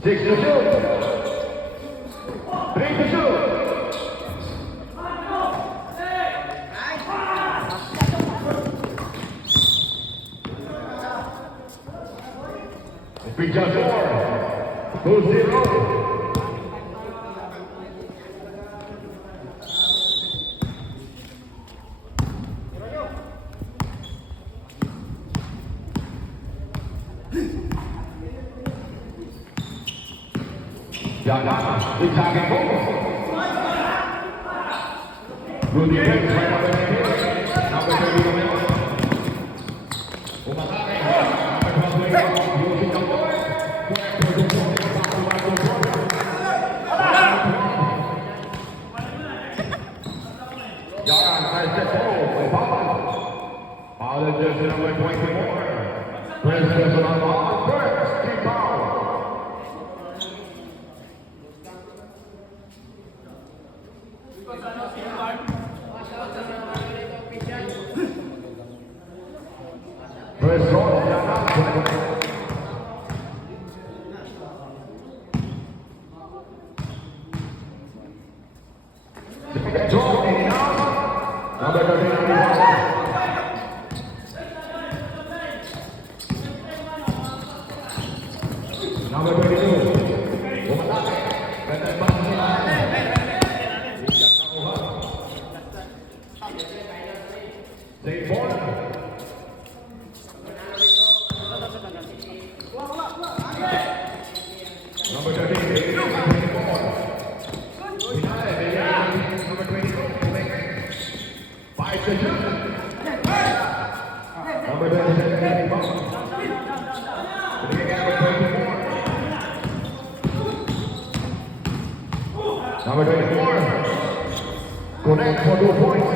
6 to shoot. 3 to shoot. Free jump 4. 2-0. Jangan dicapai gol. Good defense by number 10. Number 31. Umatake. Number 12. Using the ball. Jangan saya set ball. Foul jersey number 24. President on ball. First team foul. First shot, number 22. Number 13, number 22, 5 to shoot. Number 27, number 24. Number 24, connect for 2 points.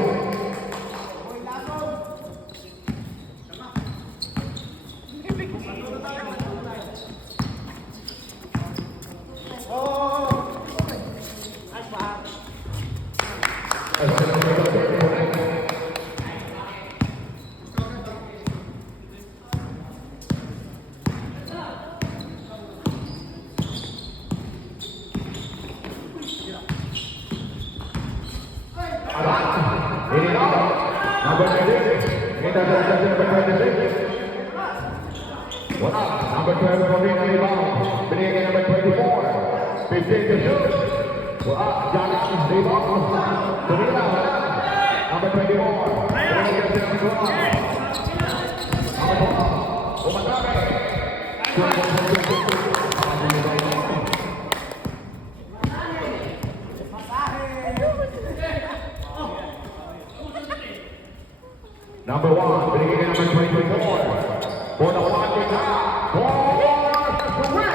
Number 26. What up? Number 12 for the rebound. Bringing in number 24. 15 to shoot. What up? Jalan rebound. Tumila. Number 24. Bringing in number 12. Number 4. Umatake. Number 1, bringing in number 24. For the Washington for the win.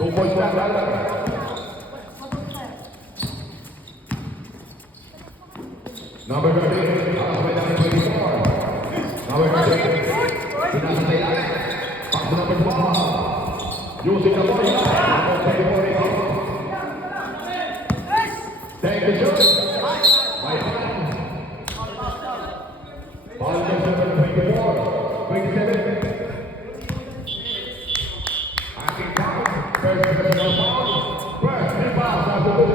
2 points left. Number 13, number 24. Number 13, pass number 12. Using the ball, number 24. Take the shot. Ball number 24, 27. Acting foul, first personal foul. First, rebound, that's the ball.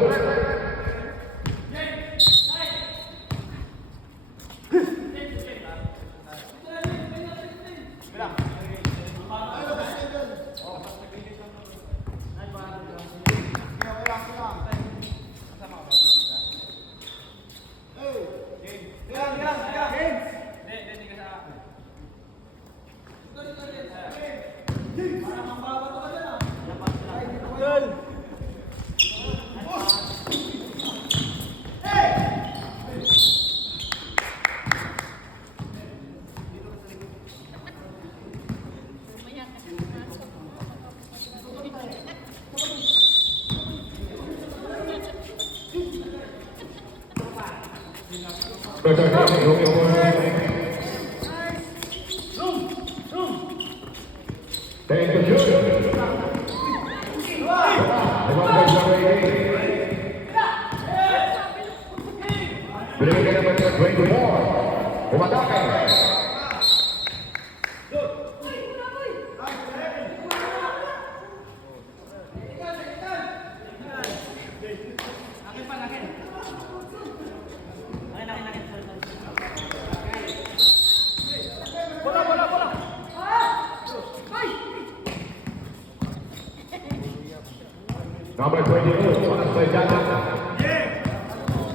Number 22, pass by Jana.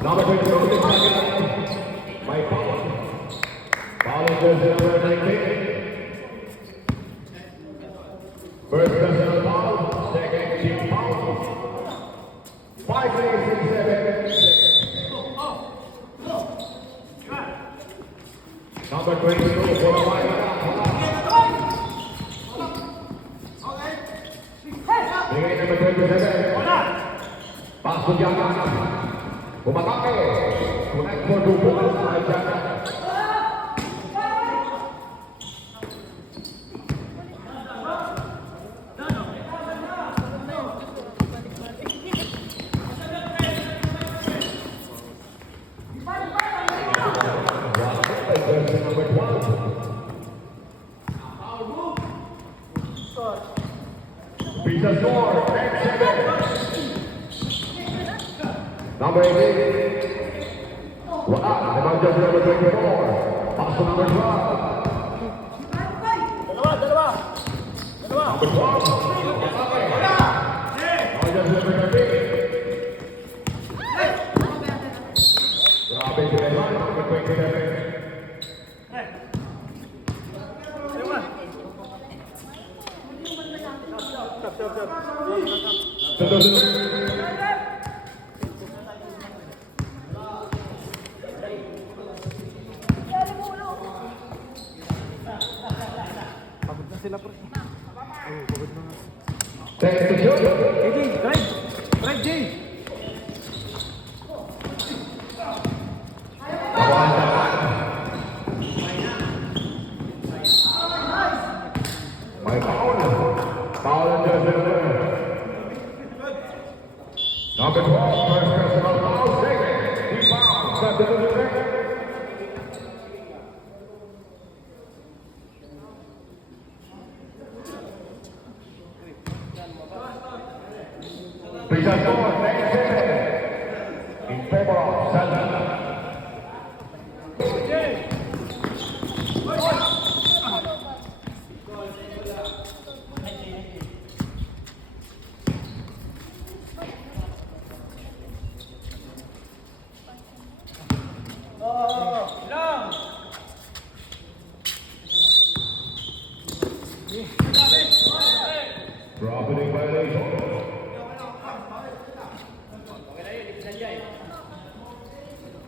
Number 22, this second by Paul. Paul is number 19. First personal foul, second team foul. 5 minutes and 7 seconds. Number 22 for the line. Bigay number 27. Pasok Jana. Bumatake. Connect for two points by Jana. Number 12. Pizza score, 10 seconds. Number 18. Wala, naman dyan sa number 24. Paso number 12. Number 12. Naman dyan sa number 13. Grabe sila naman, number 27. Pagod na sila, pre. Pagod na. Take the shot. AJ, drive! Drive, Jay! May foul. Foul and just number 12, first personal foul, second. He fouled. Substitution. Pizza score, 10 seconds. In favor of Santana. Property violation.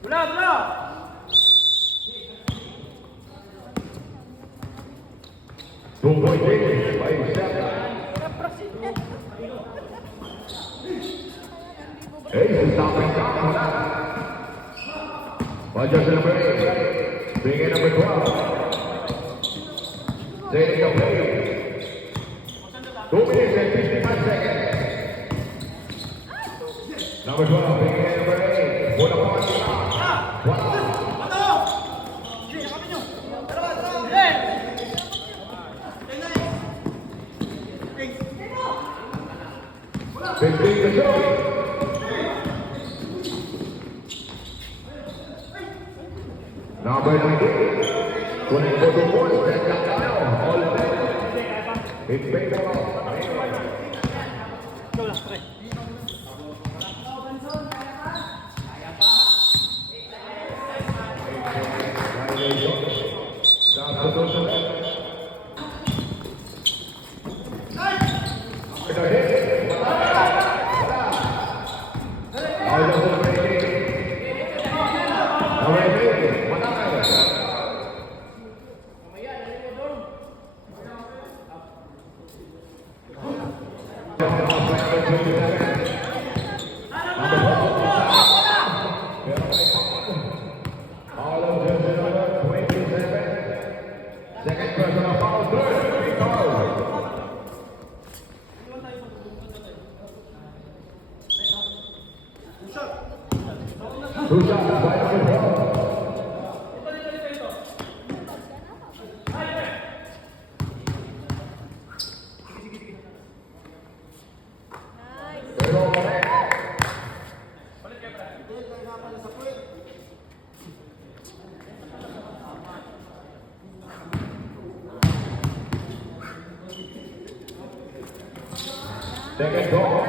Bola! Tunggu ini, baik siapa? Sampai kamu lah. Wajah number 8, bring in number 12. Take the play. 2 minutes and 55 seconds. Number 12, bring in number 8. Bola bawah kita. Fifteen to go. Number 19, kuning photo points dan Kakao, all day. In favor of second personal foul, third free foul. Two shots by number 12. Second goal.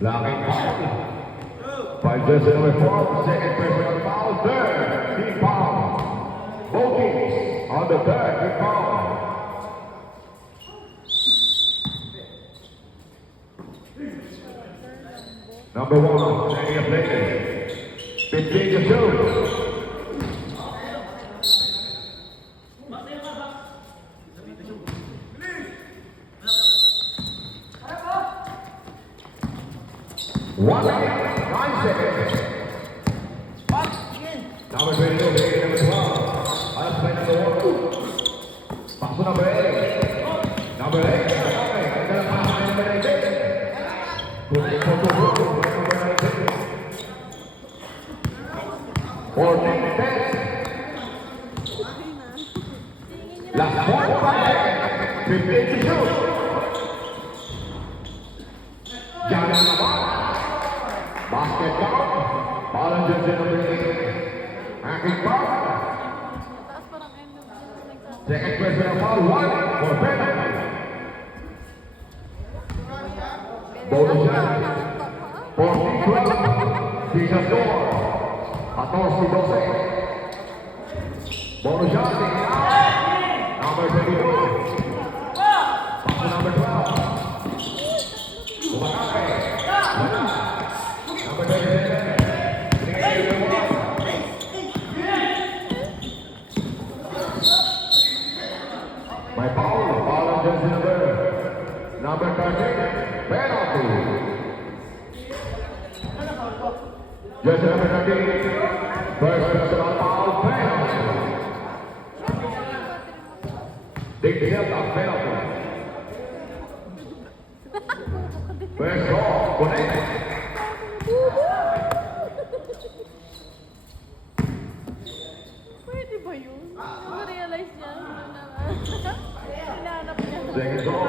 Blocking foul. By jersey number 4, second personal foul, third team foul. Both teams on the third team foul. Number 1, Daniel Blakely. 15 to shoot. One minute, 9 seconds. Number 22, Blakely, number 12. Alas play number 1. Paso number 8. Number 8, Nagdala pa sa number 19. Good for number 19. 14, 10. Last 45 seconds. 15 to shoot. Jalan naman. Basket count. Parang jersey number 8. Aking foul. Taas parang end of the Second personal foul, 1 for penalty. Bonus shot. 14-12. Sisa score. 14-12. Bonus shot. Number 22. Paso number 12. Bumatake. Wala. Number 27. Binigay number 1. May foul. Foul on jersey number 13. Penalty. Jersey number 13. First personal foul. Penalty. Dictated ang penalty. First ball. Connect. Pwede ba yun? Na-realize niya. Hinahanap niya. Second ball.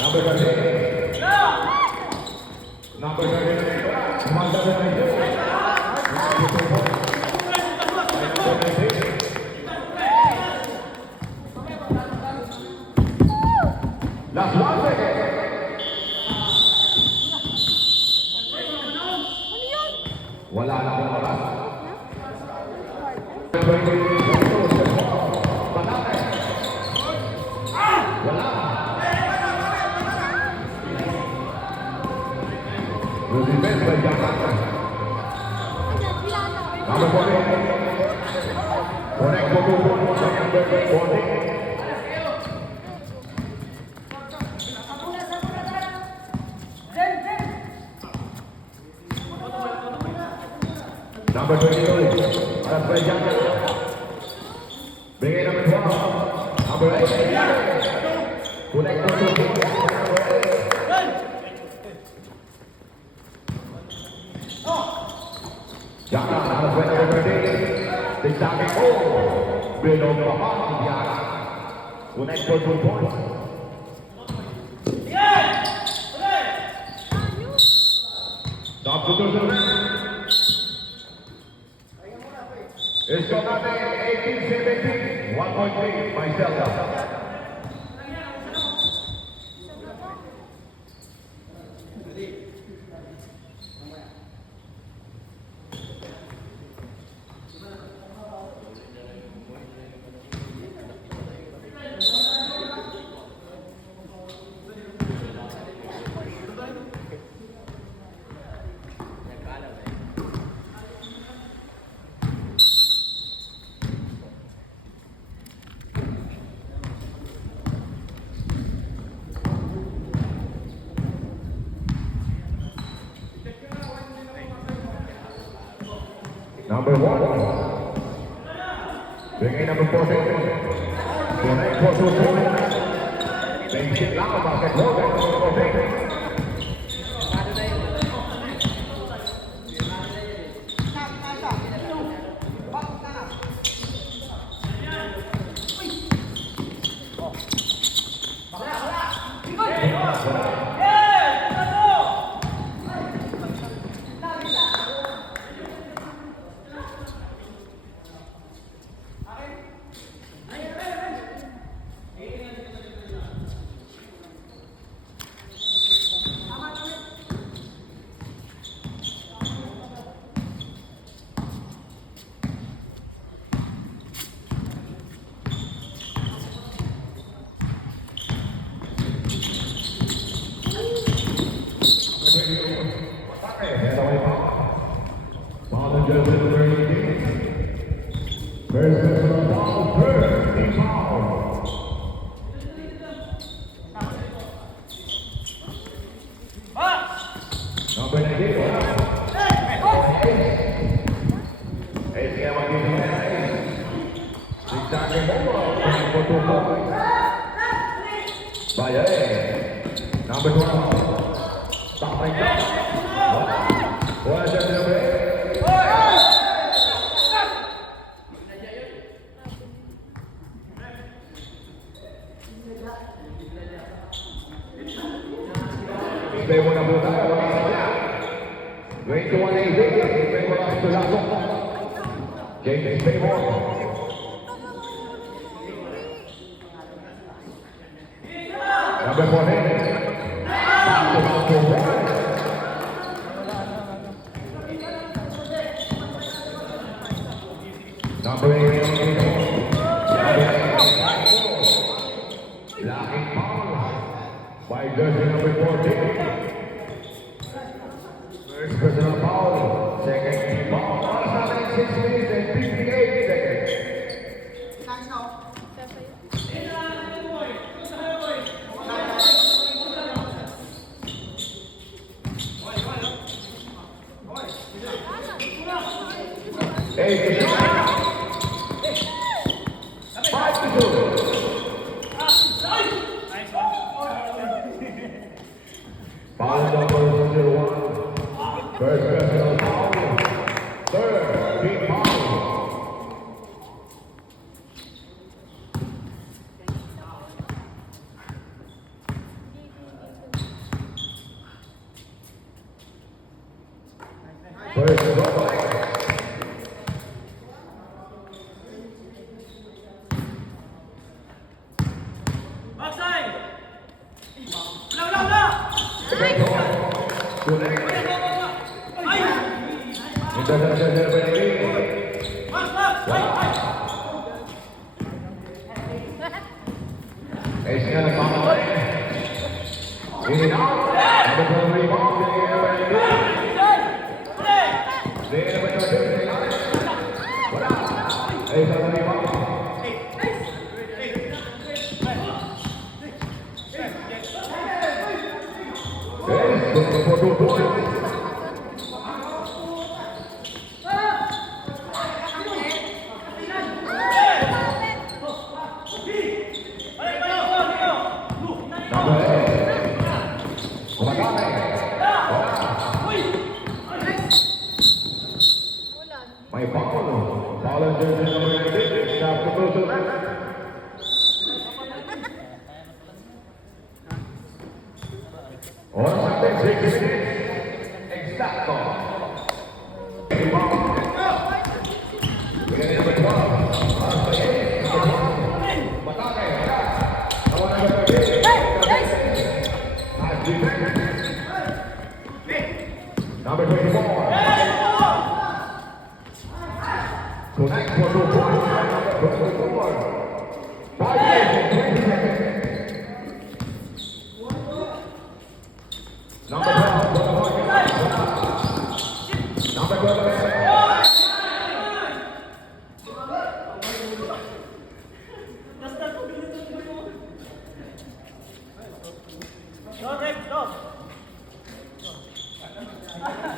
Number 13. Number 13. Commander 13. Last 1 second. Wala na akong oras. Patake. Wala. Good defense by Jakarta. Number 14. Connect to number 14. Number 22, alas by Jakarta. Bigay number 12. Number 8. Connect to number 8. Jakarta, alas by number 13. Tigtaking ko. Binog pa si Diara. Connect to 2 points. Top to 2. It's got nothing, 18-17, 1.3 by Zelda. Number 1. Bigay number 14. Connect for 2 points. Makes it now basket Logan, number 14. personal foul, third team foul. Number 19, wala. Ace nga magiging Ace. Zigzagin mo, for 2 points. Baye. Number 12. Stop right now. Wala siya sinabi. Play mo na po tayo. Wala na niya. 21-18. Play mo na sa laso. James Paymore. Number 14. Number 8. Lacking foul by jersey number 14. First personal foul, second team foul. 6 minutes and 58 seconds. Eight to 2. 5 to 2. Foul number 01. First personal foul. Third team foul. First is over. May foul. Foul on jersey number 6. Stop the motion. Oras natin, 6 minutes. Exacto. Bigyan number 12. Matake. Tawa number 13. Number 24. Tonight for 2 points. Number 24. 5 minutes and 20 seconds. Number 12. Number 12.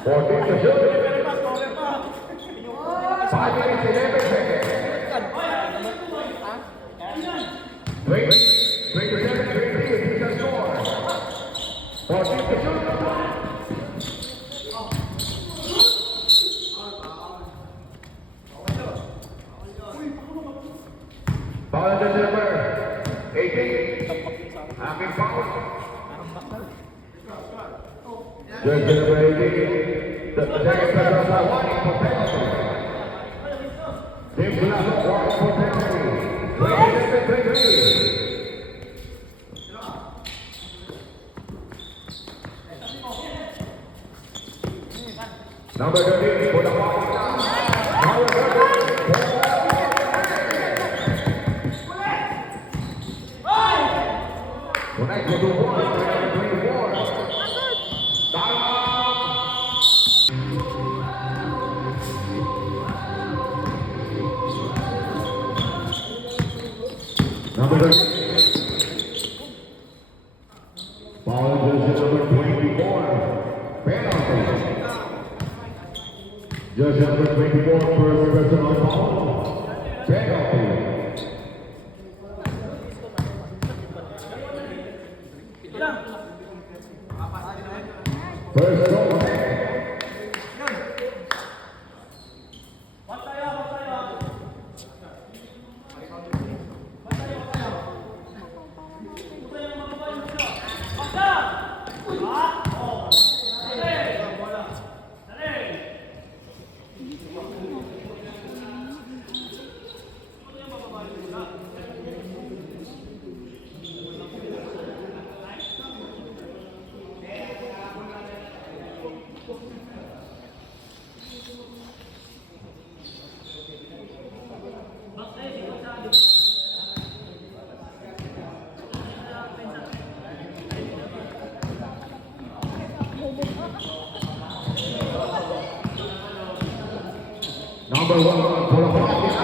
Fourteen to shoot. 5 minutes and 11 seconds. 27, 23, it's a score. 14 to shoot. Foul on jersey number 18. Aking foul. Jersey number 18. The second personal foul, warning for penalty. Team Glasgow, warning for penalty. 27-23. Number 13 for the foul. Number 13. Tonight for 2 points, number 24. Number 30. Foul jersey number 24. Penalty. Jersey number 24, first personal foul. Penalty. First goal. Number 1 for the Philippines.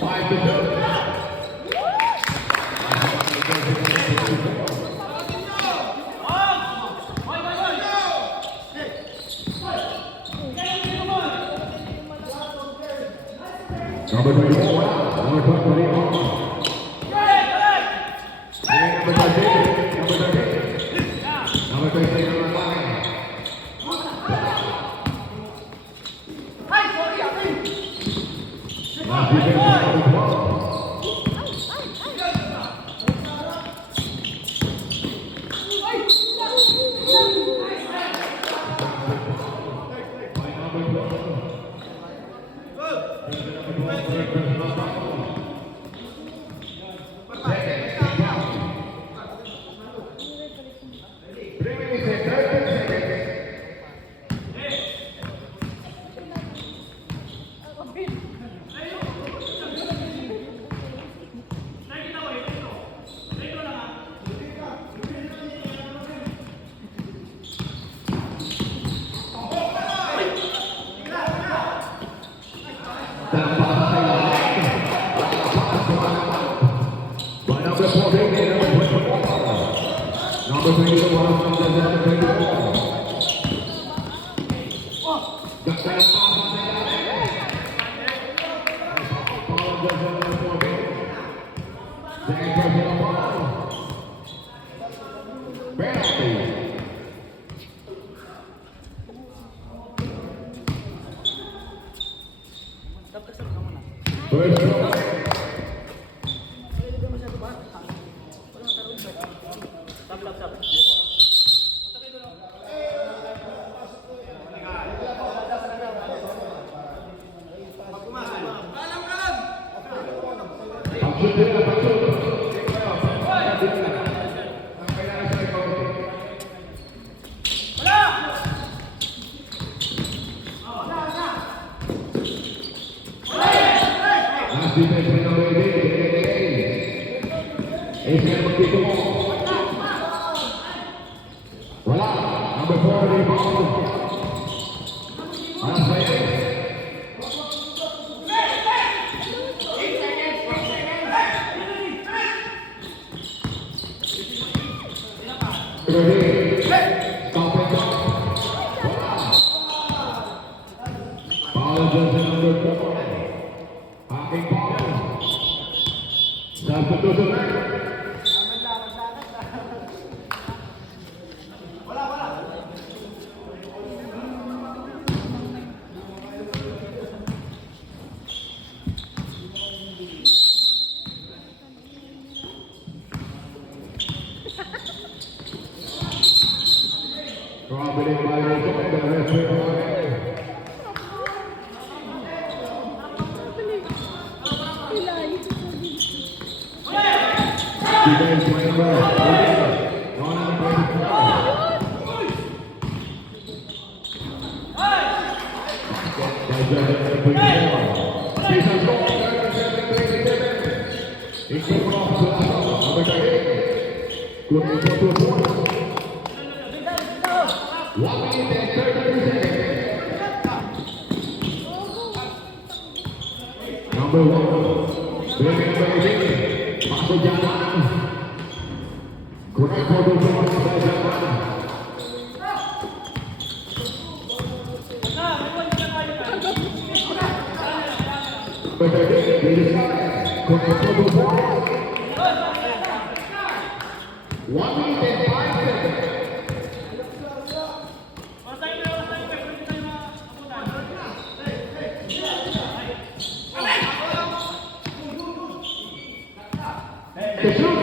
Five to two. Number 24, number 23, number 13, number 13, number 9. Last defense, number 12. Number 21, number 24. Wala, number 4 rebound. Alas ba yan? Ready, stop and go. Foul jersey number 4. Aking foul. Substitution na. Provided by the referee. Defense number 124. Season score 37-27. Equal off to the number 38. Good for 2 points. 1 minute and 32 seconds. Number 1. Berikan number 8. Masuk jalan. Kurang for 2 points. Jalan. One minute and 5 seconds. The shoot.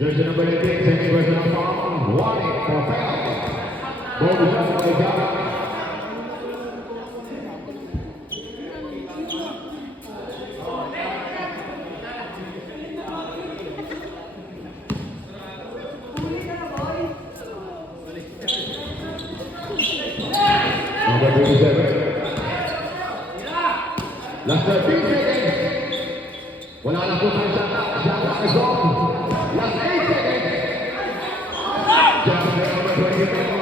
Jersey number 18, second version of Tom, warning for foul. Ball is up by Jana. Number 27. Last 13 seconds. Wala na po sa Jana. Jana is off. Last 8 seconds. Jana number 21.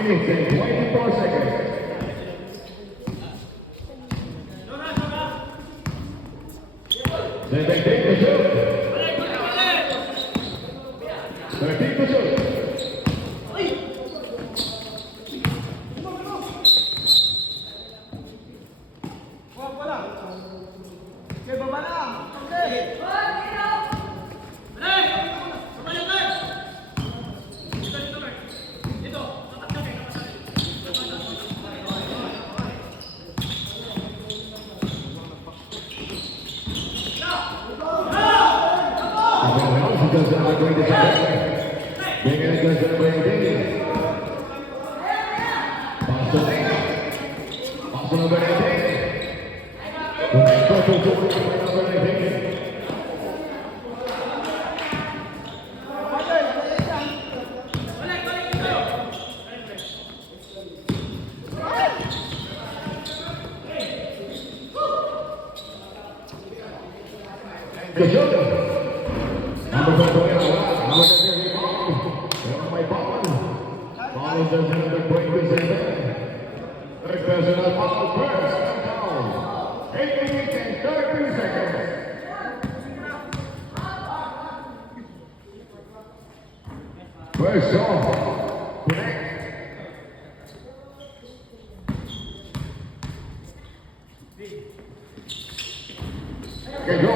Minutes and 24 seconds. Then they take the shoot. 13 to shoot. Because I'm going to try. Bring it against the way it Pass the lane. Pass number 18. Number 18. Good job. Number 21, number 30, my ball. Ball is just another break with third personal foul first. Foul. 8 minutes and 32 seconds. First off, connect. Okay, go.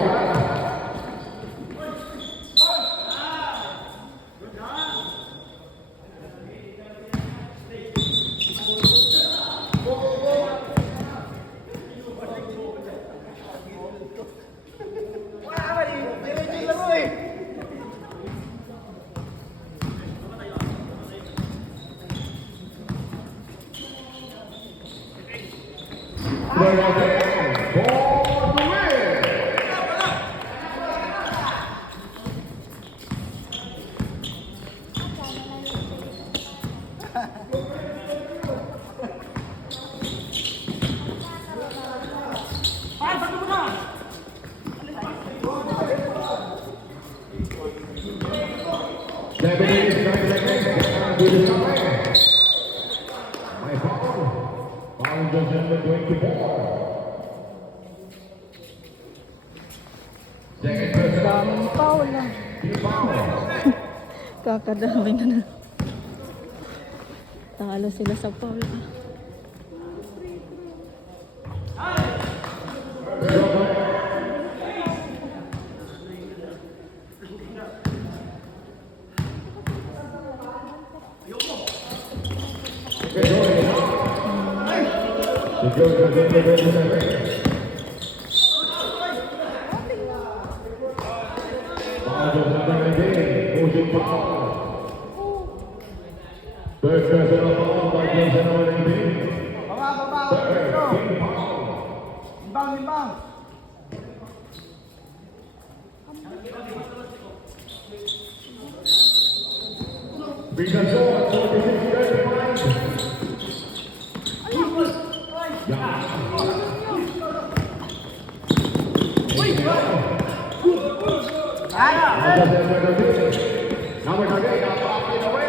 My foul. Foul just number 24. Second person out. Foul lang. Team foul. Kakadami na. Talo sila sa foul. Third personal foul by Jason Olympic. Baba. Third team foul. Limbang. Because 46-35. Number 38, walking away.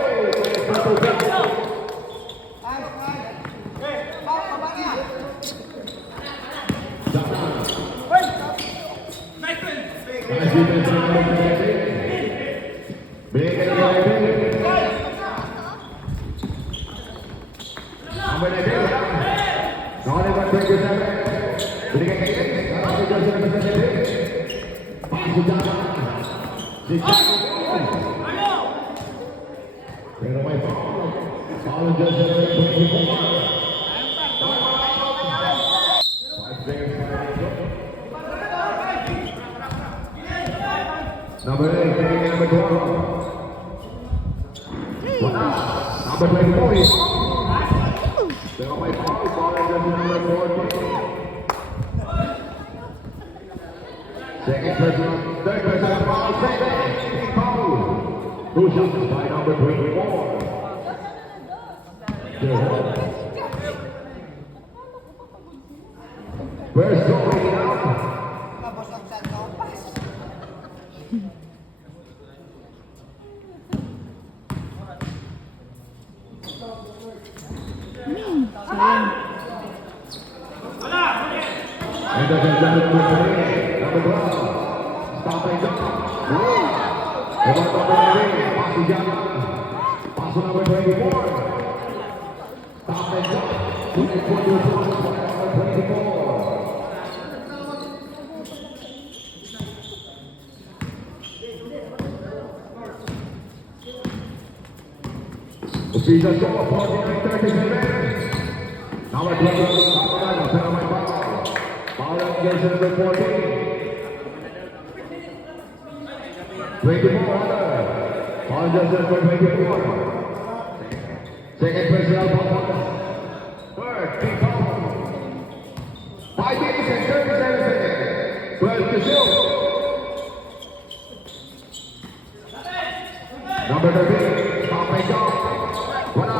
Pero may foul. Foul just number 24. Number 8, taking number 12. Number 24 is pero may foul. Foul just number 14. Second person, third person, foul, second, foul. Two shots by number 24. First goal taken out. And that's number 12. Stop and jump. Pass number 24. Stop and jump. 24 points by number 24. Official score 49-37. Number 12, Samarano, pero may foul. Foul against number 14. 24 under. Foul just number 24. Second personal foul. Third, team foul. 5 minutes and 37 seconds. 12 to shoot. Number 13, stop and jump. Wala.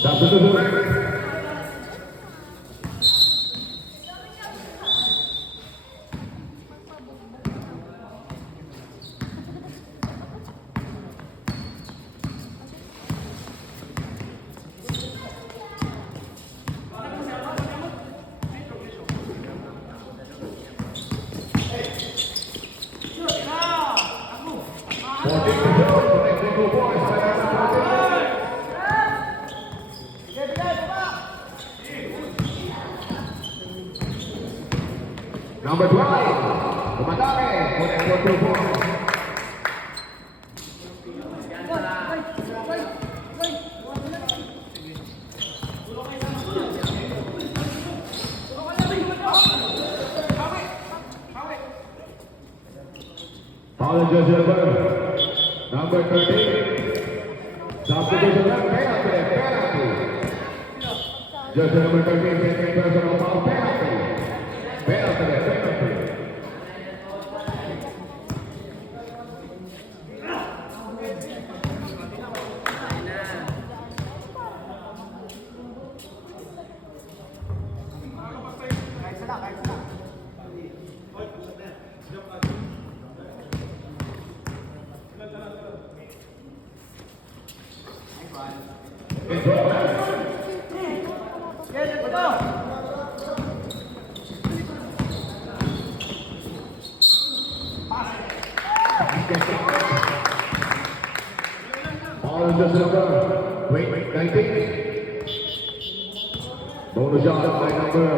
That's the door. Number 12, Kumatake, connect for 2 points. Foul number 13. Substitution penalty. Jersey number 13, second personal foul penalty. Penalty. Foul Jersey number 19. Bonus shot by number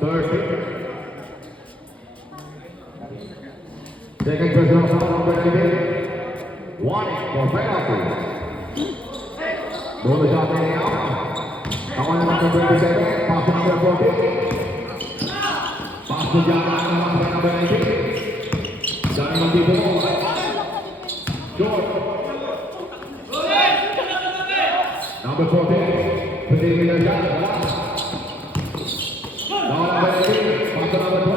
13. Second personal foul number 19. Warning for penalty. Bonus shot by out. Kawan number 27. Pass to number 14. Pass to Jana number 19. Jana number 4. George. Number 14. Putting in the shot. Number 18. Pass to number 12.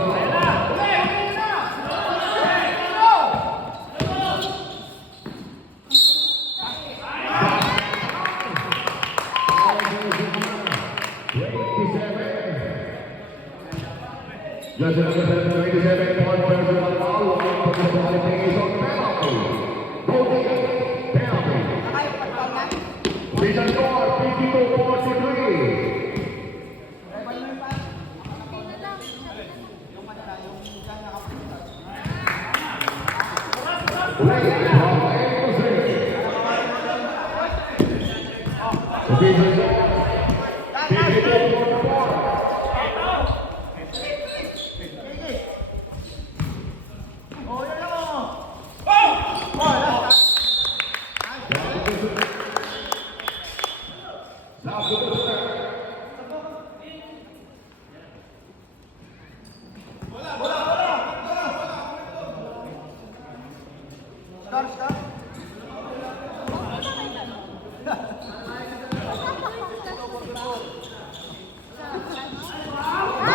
Jersey number 27, point personal foul, qualification penalty. Voting penalty. Season score 52-43. Season score 52-44.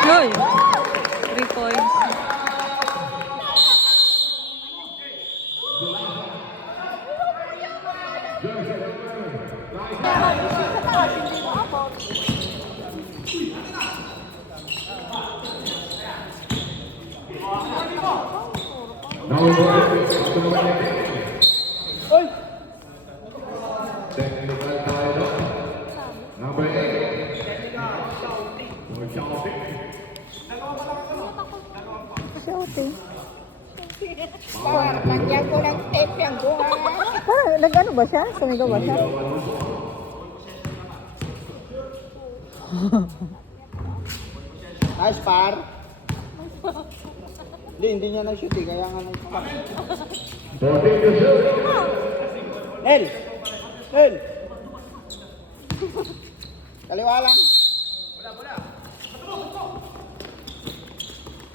Yoy! 3 points. Now we're going to the technical timeout. Number 8. Shouting. Lagyan ko ng tape yung buhay. Parang nag-ano ba siya? Sumigaw ba siya? Nice par. Hindi niya nag-shoot eh, kaya nga nag-par. 14 to shoot. Nel! Nel! Kaliwa lang.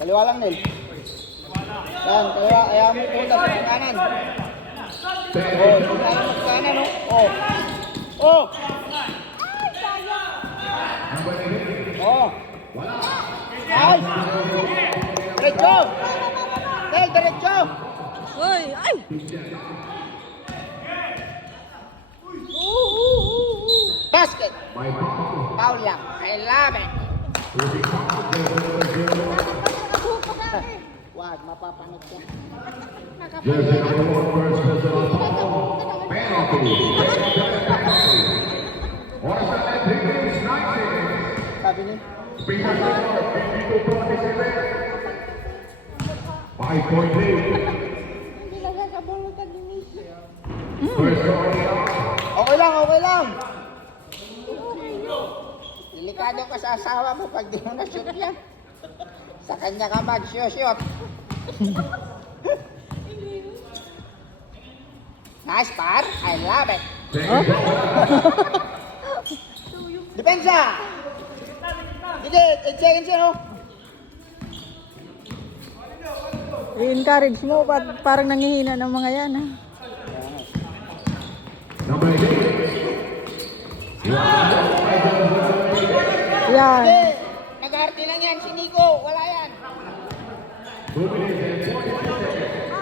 Kaliwa lang, Nel. Yan, kaliwa. Ayaw mo punta sa kanan. Oh, punta sa kanan, oh. Oh. Oh! Oh! Nice! Diretso! Nel, diretso! Uy! Ay! Basket! My foul. Foul lang. I love it. Wag, mapapanot ka. Jersey number 1, first personal foul. Penalty. Oras na 3 minutes 9 seconds. Sabi niya, Season score 52-47. 5-point lead. First scoring out. okay lang, okay lang. Delikado ka sa asawa mo pag di mo na-shoot yan. Sa kanya ka mag-shoot. Nice, par. I love it. Depensa! Sige, 8 seconds yan, oh. I-encourage mo, parang nangihina ng mga yan, ha? Number 8. Yan. Hindi, nag-arte lang yan si Nico. Wala yan. 2 minutes and 40 seconds.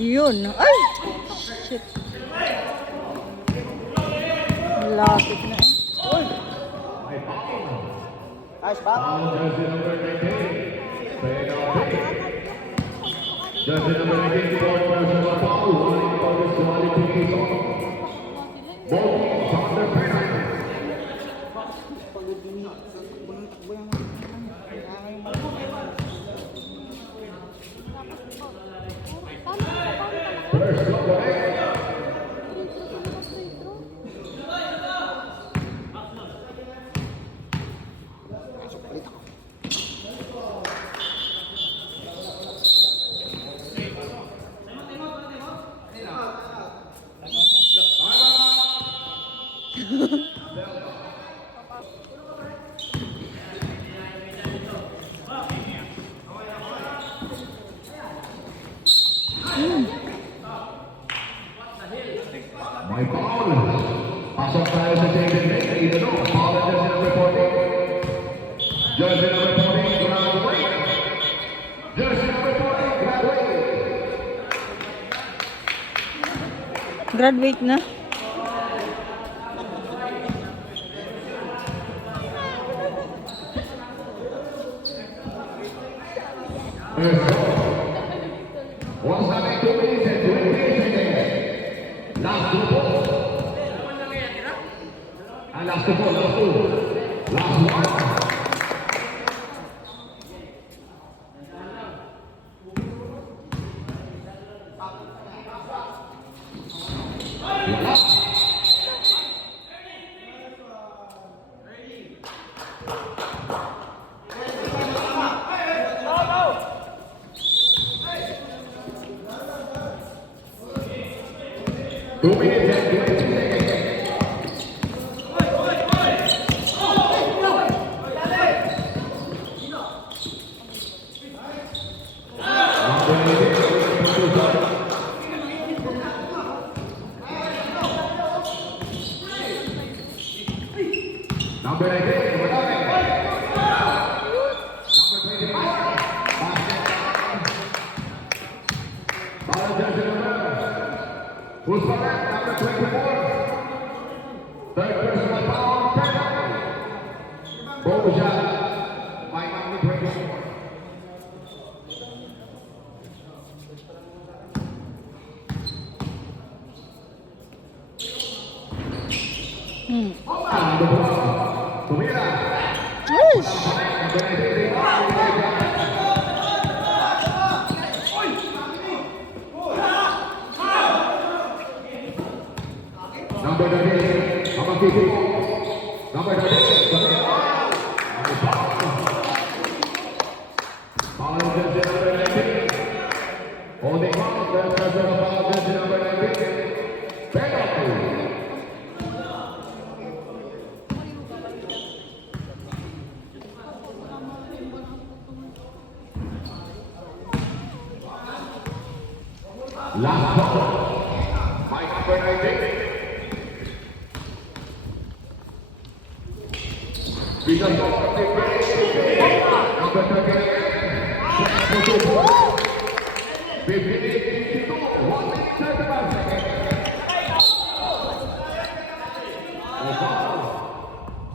Yun. Ay! Shit. Lapit na eh. Nice, ba? Jersey number 19. Penalty. Jersey number 19. Short personal foul. Line for disqualification. Both teams on the penalty. First look away. May foul. Pasok tayo sa David May. Ito no, foul na jersey number 14. Jersey number 14, Gradway. Jersey number 14, Gradway. Graduate na. Once again, 2 minutes and 28 seconds. Last two balls. And last two balls, last two. Last one. Two minutes and 20 seconds. Number 19, number 9. Number 24. Ball jersey number. Who's for that? Number 24. Third personal foul, penalty. Boja by number 24. Tumira. Number 13, number 50. Number 13, foul jersey number 19. Holding on, third personal foul jersey number 19. Penalty. Last ball by number 19. Because of the number 38. 58, 1 minute, 35 seconds.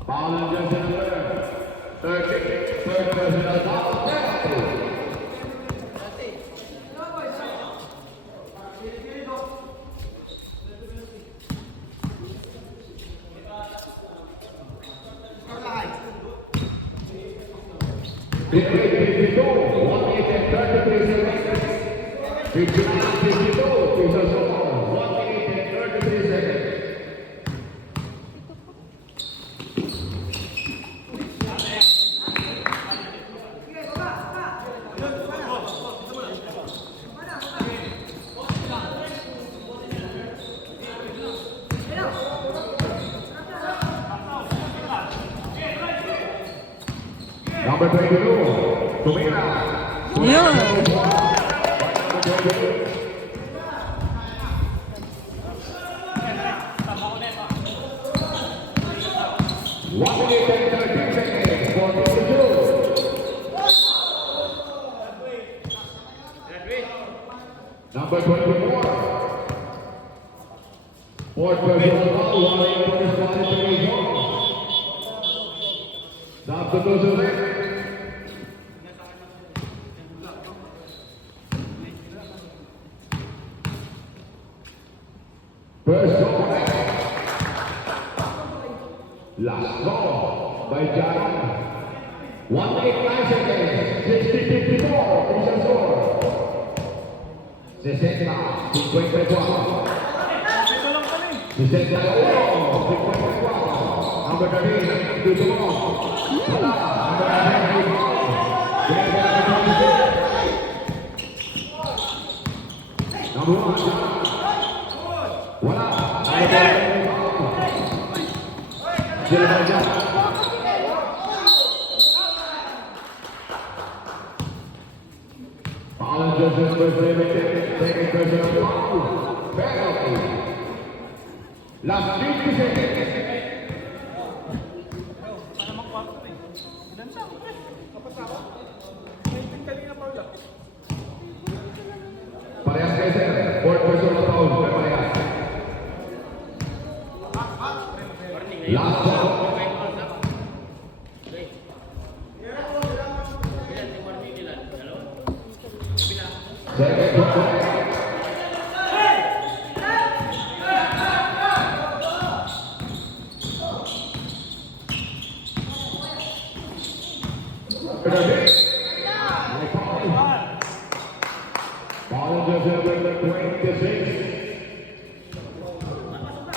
Foul jersey number 13. Third personal foul, penalty. Number 22, Tumira. Yun. One minute and 13 seconds for the Number 24. Fourth personal foul, one for the disqualification. Substitution left. First goal. Last goal by Jaron. 1 minute 9 seconds. 60-54. Official score. 60-54. 61. Number 13, Tutumo. Wala. Number 11, Number 1. Wala. Foul Joseph prohibited. Second personal foul. Penalty. Last 50 seconds. Parehas kayo sir. Fourth personal foul. Parehas. Last ball. Second ball.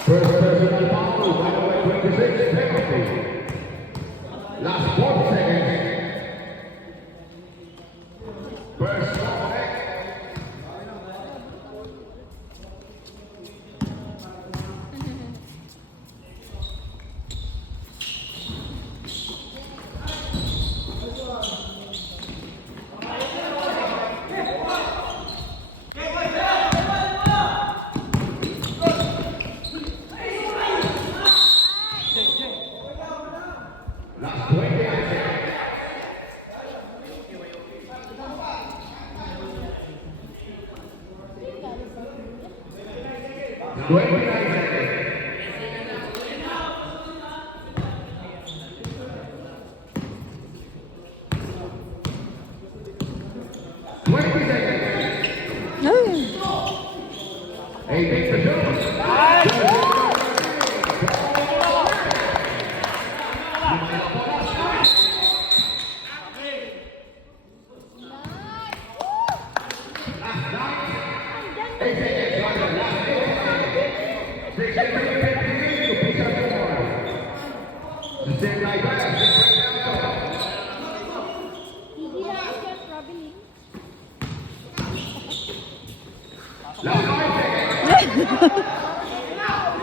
First personal foul, by number 26, penalty. Last 4 seconds. First contact. Last 20 seconds. 29 seconds. 20 seconds. Ay. 18 to shoot. Last 5 seconds.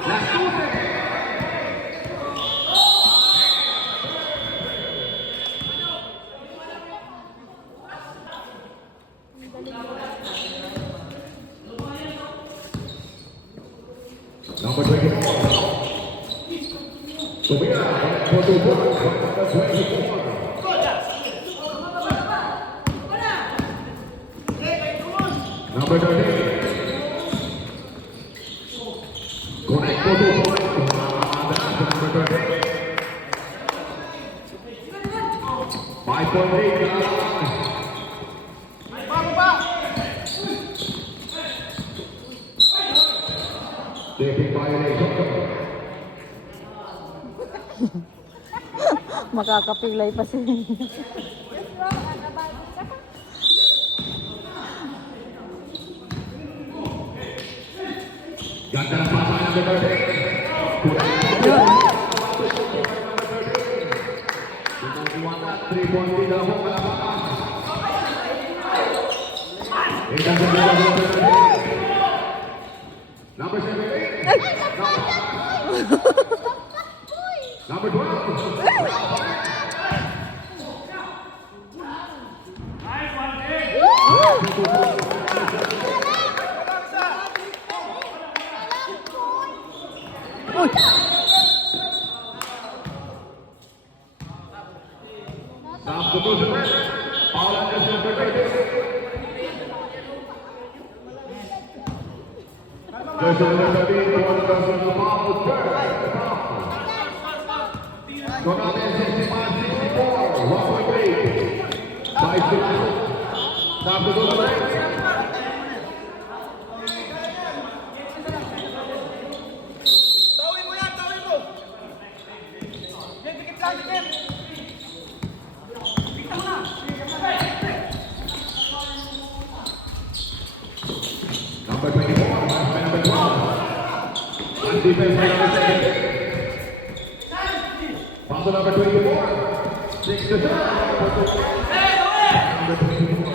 Last 2 seconds. Number 24. Tumira for the ball. Number 24. Number 13. Connect for the ball. Number 13. 5.8. Taking violation. Makakapilay pa siya. Ganda ng pasa ng number 13. Yun. Sinagawa na 3.3 na ako kalabakan. Ikan sa number 17. Number 12. Uy! Substitution. Foul on this number 30. Jersey number 30, one dozen to foul, third. Konami 65-64, 1.3. 5 seconds. Substitution. Tawin mo yan, tawin mo! Jim, pikit lang, Jim! Number 24, number 12. On defense by number 7. Foul number 24. 6 to 7. Number 24.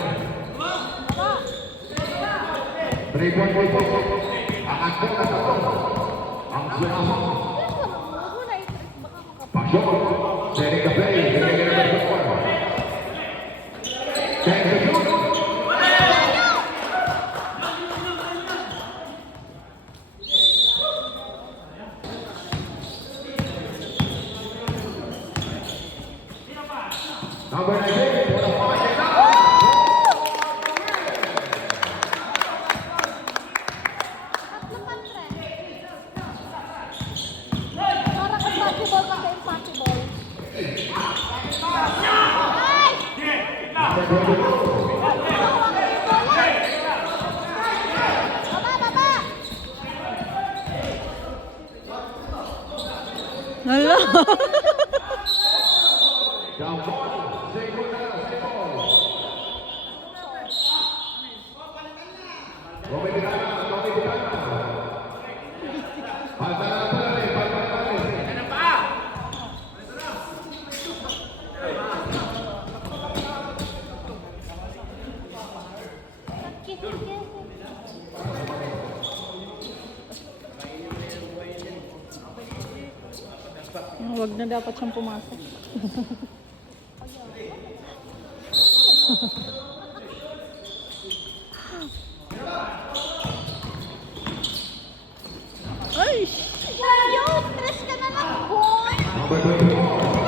3-point lead po. Ang akbo na tatlo. Ang sinama. Pasyon. Setting the play. Bigay number 4. Check the shoot. Number 19, for the point. Para kang possible pa sa impossible. Number 22. Baba, baba! Hala! Down ball. Single na, single. Romy Bitana. Pagkakataon. Huwag na dapat siyang pumasok. Ay! Yo! Stress ka na lang, boy! Number 24.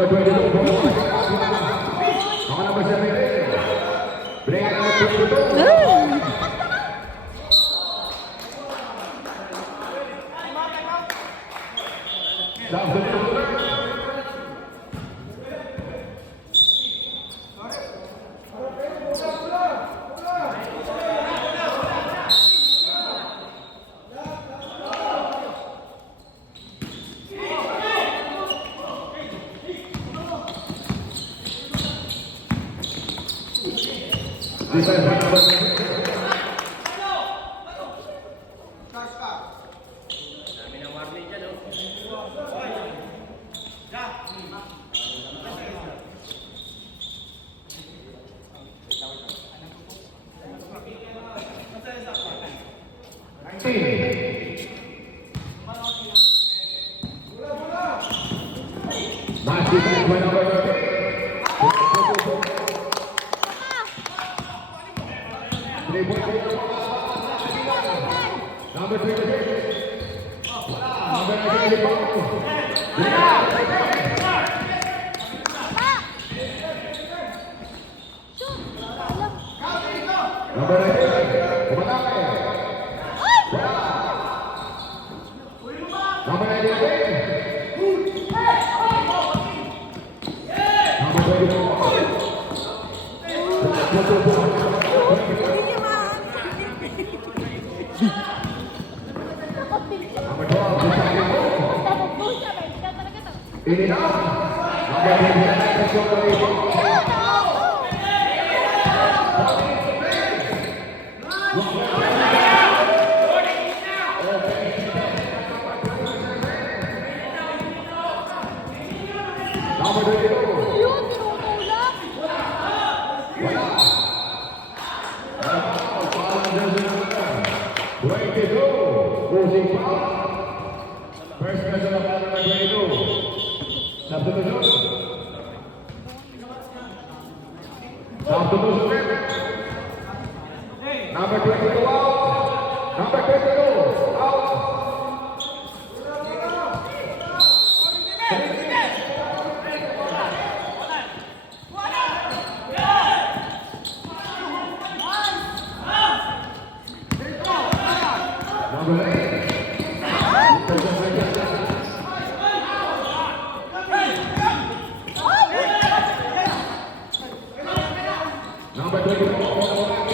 Number 22. Ako number 17. Bring it number 22. Substitution. Defense by number 19. Nice defense by number 13. Number 26. Number 19. Number 19. Kumanake. Number 19. Number 24. Number 12. Ini na. Number 22. Using foul. First personal foul number 22. Substitution. Substitution. Number 22 out. Number 22 out. Number 8. Number 24.